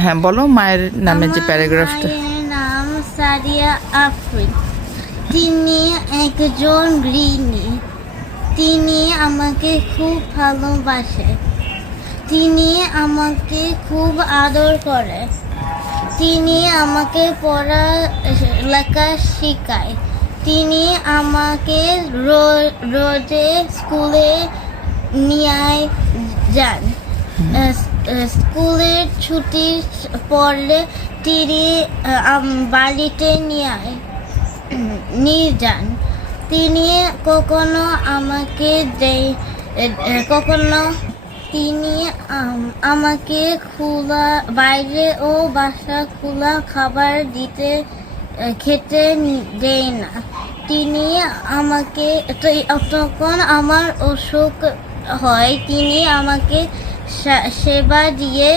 হ্যাঁ বলো মায়ের নামের যে আমার প্যারাগ্রাফটা। মায়ের নাম সাদিয়া আফরিন। তিনি একজন গৃহিণী। তিনি আমাকে খুব ভালোবাসে। তিনি আমাকে খুব আদর করে। তিনি আমাকে পড়ালেখা শেখায়। তিনি আমাকে রোজে স্কুলে নিয়ে যান। স্কুলের ছুটির পরে তিনি বাড়িতে নিয়ে যান। তিনি কখনো আমাকে তিনি আমাকে বাইরে ও বাসা খোলা খাবার খেতে দেয় না। তিনি আমাকে তখন আমার অসুখ হয় তিনি আমাকে সেবা দিয়ে